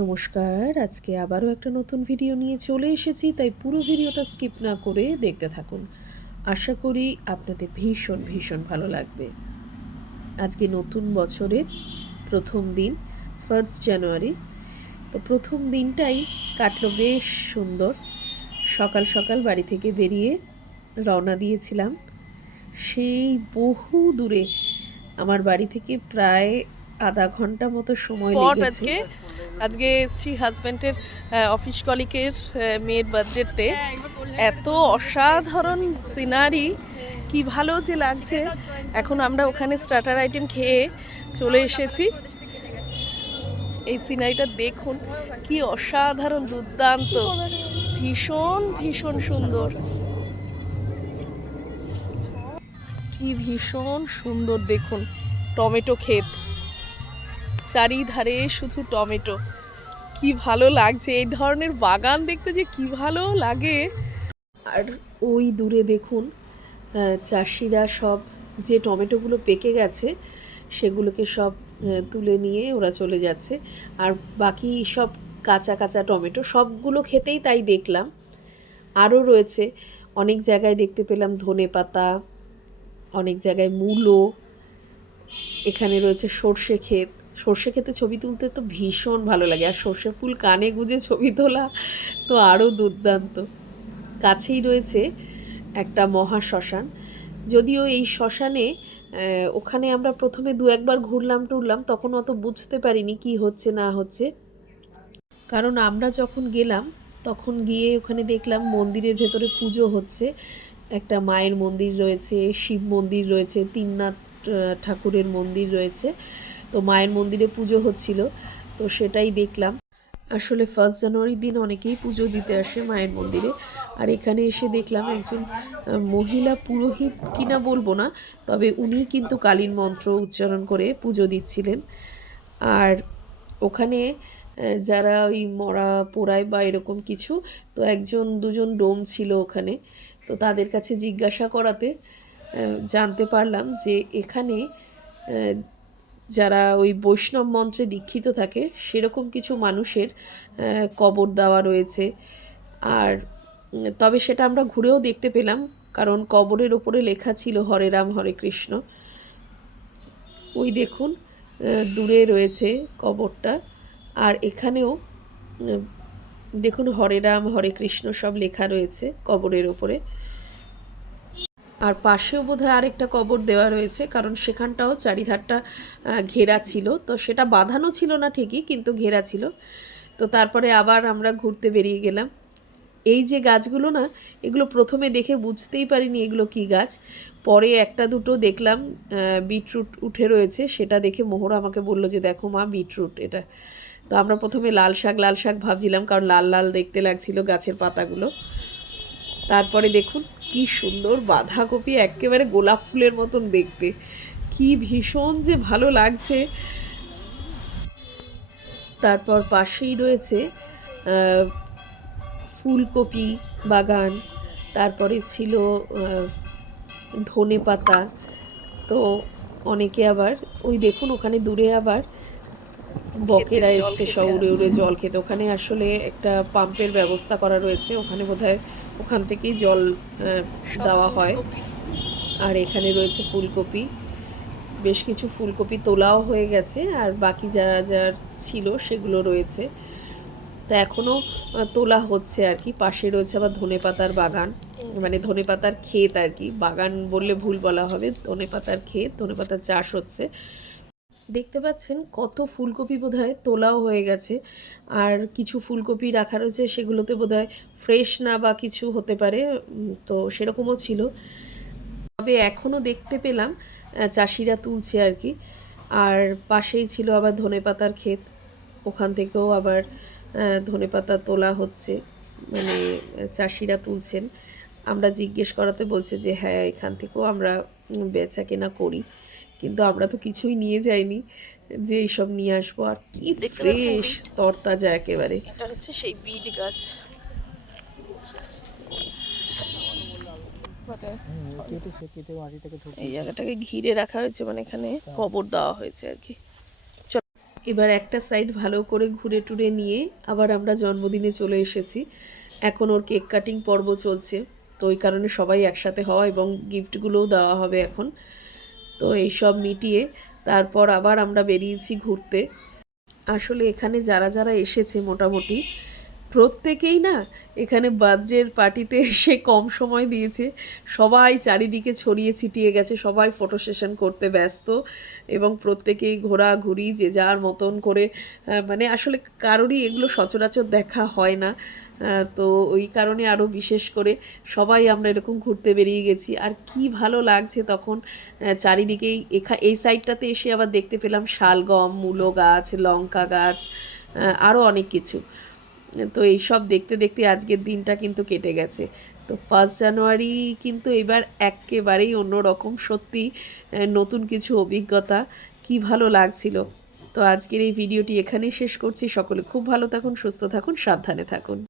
নমস্কার, আজকে আবারও একটা নতুন ভিডিও নিয়ে চলে এসেছি, তাই পুরো ভিডিওটা স্কিপ না করে দেখতে থাকুন। আশা করি আপনাদের ভীষণ ভীষণ ভালো লাগবে। আজকে নতুন বছরের প্রথম দিন ফার্স্ট জানুয়ারি তো প্রথম দিনটাই কাটলো বেশ সুন্দর। সকাল সকাল বাড়ি থেকে বেরিয়ে রওনা দিয়েছিলাম। সেই বহু দূরে আমার বাড়ি থেকে প্রায় আধা ঘণ্টা মতো সময় লেগেছে। আজকে। আজকে এসছি হাজব্যান্ডের অফিস কলিকের মেয়ের বার্থডেতে এত অসাধারণ সিনারি কি ভালো যে লাগছে। এখন আমরা ওখানে স্টার্টার আইটেম খেয়ে চলে এসেছি। এই সিনারিটা দেখুন কি অসাধারণ দুর্দান্ত। ভীষণ ভীষণ সুন্দর। কি ভীষণ সুন্দর দেখুন টমেটো ক্ষেত। চারিধারে শুধু টমেটো। কি ভালো লাগছে, এই ধরনের বাগান দেখতে যে কি ভালো লাগে। আর ওই দূরে দেখুন চাষিরা সব যে টমেটোগুলো পেকে গেছে, সেগুলোকে সব তুলে নিয়ে ওরা চলে যাচ্ছে। আর বাকি সব কাঁচা কাঁচা টমেটো, সবগুলো খেতেই তাই দেখলাম। আরও রয়েছে, অনেক জায়গায় দেখতে পেলাম ধনে পাতা, অনেক জায়গায় মূলো, এখানে রয়েছে সর্ষে ক্ষেত। সর্ষে ক্ষেতে ছবি তুলতে তো ভীষণ ভালো লাগে। আর সর্ষে ফুল কানে গুঁজে ছবি তোলা তো আরও দুর্দান্ত। কাছেই রয়েছে একটা মহা শ্মশান। যদিও এই শ্মশানে ওখানে আমরা প্রথমে দু একবার ঘুরলাম টুরলাম, তখন অত বুঝতে পারিনি কি হচ্ছে না হচ্ছে। কারণ আমরা যখন গেলাম, তখন গিয়ে ওখানে দেখলাম মন্দিরের ভেতরে পুজো হচ্ছে। একটা মায়ের মন্দির রয়েছে, শিব মন্দির রয়েছে, তিননাথ ঠাকুরের মন্দির রয়েছে। তো মায়ের মন্দিরে পুজো হচ্ছিল, তো সেটাই দেখলাম। আসলে ফার্স্ট জানুয়ারির দিন অনেকেই পুজো দিতে আসে মায়ের মন্দিরে। আর এখানে এসে দেখলাম একজন মহিলা পুরোহিত কিনা বলব না, তবে উনি কিন্তু কালীন মন্ত্র উচ্চারণ করে পুজো দিচ্ছিলেন। আর ওখানে যারা ওই মরা পোড়ায় বা এরকম কিছু, তো একজন, দুজন ডোম ছিল ওখানে। তো তাদের কাছে জিজ্ঞাসা করাতে জানতে পারলাম যে এখানে যারা ওই বৈষ্ণব মন্ত্রে দীক্ষিত থাকে, সেরকম কিছু মানুষের কবর দেওয়া রয়েছে। আর তবে সেটা আমরা ঘুরেও দেখতে পেলাম, কারণ কবরের ওপরে লেখা ছিল, হরে রাম, হরে কৃষ্ণ। ওই দেখুন দূরে রয়েছে কবরটা। আর এখানেও দেখুন, হরে রাম, হরে কৃষ্ণ সব লেখা রয়েছে কবরের ওপরে। আর পাশেও বোধহয় আরেকটা কবর দেওয়া রয়েছে, কারণ সেখানটাও চারিধারটা ঘেরা ছিল। তো সেটা বাঁধানো ছিল না ঠিকই, কিন্তু ঘেরা ছিল। তো তারপরে আবার আমরা ঘুরতে বেরিয়ে গেলাম। এই যে গাছগুলো না, এগুলো প্রথমে দেখে বুঝতেই পারিনি এগুলো কি গাছ। পরে একটা দুটো দেখলাম বিটরুট উঠে রয়েছে, সেটা দেখে মোহর আমাকে বলল যে, দেখো মা, বিটরুট এটা। তো আমরা প্রথমে লাল শাক লাল শাক ভাবছিলাম, কারণ লাল লাল দেখতে লাগছিল গাছের পাতাগুলো। তারপরে দেখুন কি সুন্দর বাঁধাকপি একেবারে গোলাপ ফুলের মতন দেখতে। কি ভীষণ যে ভালো লাগছে। তারপর পাশেই রয়েছে ফুলকপি বাগান, তারপরে ছিল ধনে পাতা তো অনেকে আবার, ওই দেখুন ওখানে দূরে আবার বকেরা এসছে সব উড়ে উড়ে জল খেতে। ওখানে আসলে একটা পাম্পের ব্যবস্থা করা রয়েছে। ওখানে বোধহয় ওখান থেকেই জল দেওয়া হয়। আর এখানে রয়েছে ফুলকপি। বেশ কিছু ফুলকপি তোলাও হয়ে গেছে আর বাকি যা যা ছিল সেগুলো রয়েছে। তা এখনও তোলা হচ্ছে আর কি। পাশে রয়েছে আবার ধনেপাতার বাগান। মানে ধনেপাতার ক্ষেত আর কি। বাগান বললে ভুল বলা হবে। ধনেপাতার ক্ষেত ধনেপাতার চাষ হচ্ছে। দেখতে পাচ্ছেন কত ফুলকপি বোধহয় তোলাও হয়ে গেছে। আর কিছু ফুলকপি রাখা রয়েছে সেগুলোতে বোধহয় ফ্রেশ না বা কিছু হতে পারে তো সেরকমও ছিল। তবে এখনও দেখতে পেলাম চাষিরা তুলছে আর কি। আর পাশেই ছিল আবার ধনেপাতার ক্ষেত ওখান থেকেও আবার আহ, ধনেপাতা তোলা হচ্ছে মানে চাষিরা তুলছেন। আমরা জিজ্ঞেস করাতে বলছে যে হ্যাঁ এখান থেকেও আমরা বেচা কেনা করি। কিন্তু আমরা তো কিছুই নিয়ে যাইনি যে এইসব নিয়ে আসব। আর কি ফ্রেশ তরতাজা একেবারে। এটা হচ্ছে সেই বিট গাছ। এই জায়গাটাকে ঘিরে রাখা হয়েছে মানে এখানে কবর দেওয়া হয়েছে আর কি। এবার একটা সাইড ভালো করে ঘুরে টুরে নিয়ে আবার আমরা জন্মদিনে চলে এসেছি। এখন ওর কেক কাটিং পর্ব চলছে। তো ওই কারণে সবাই একসাথে হওয়া এবং গিফটগুলোও দেওয়া হবে এখন। তো এইসব মিটিয়ে তারপর আবার আমরা বেরিয়েছি ঘুরতে। আসলে এখানে যারা যারা এসেছে মোটামুটি প্রত্যেকেই না এখানে বার্থডের পার্টিতে এসে কম সময় দিয়েছে। সবাই চারিদিকে ছড়িয়ে ছিটিয়ে গেছে, সবাই ফটো সেশন করতে ব্যস্ত এবং প্রত্যেকেই ঘোরাঘুরি, যে যার মতন করে মানে আসলে কারোরই এগুলো সচরাচর দেখা হয় না। তো ওই কারণে আরও বিশেষ করে সবাই আমরা এরকম ঘুরতে বেরিয়ে গেছি। আর কি ভালো লাগছে তখন চারিদিকেই এখা, এই সাইডটাতে এসে আবার দেখতে পেলাম শালগম, মূলো গাছ, লঙ্কা গাছ আরও অনেক কিছু। তো এইসব দেখতে দেখতে আজকের দিনটা কিন্তু কেটে গেছে। তো ফার্স্ট জানুয়ারি কিন্তু এবার একেবারেই অন্যরকম, সত্যি নতুন কিছু অভিজ্ঞতা। কি ভালো লাগছিল। তো আজকের এই ভিডিওটি এখানেই শেষ করছি। সকলে খুব ভালো থাকুন, সুস্থ থাকুন, সাবধানে থাকুন।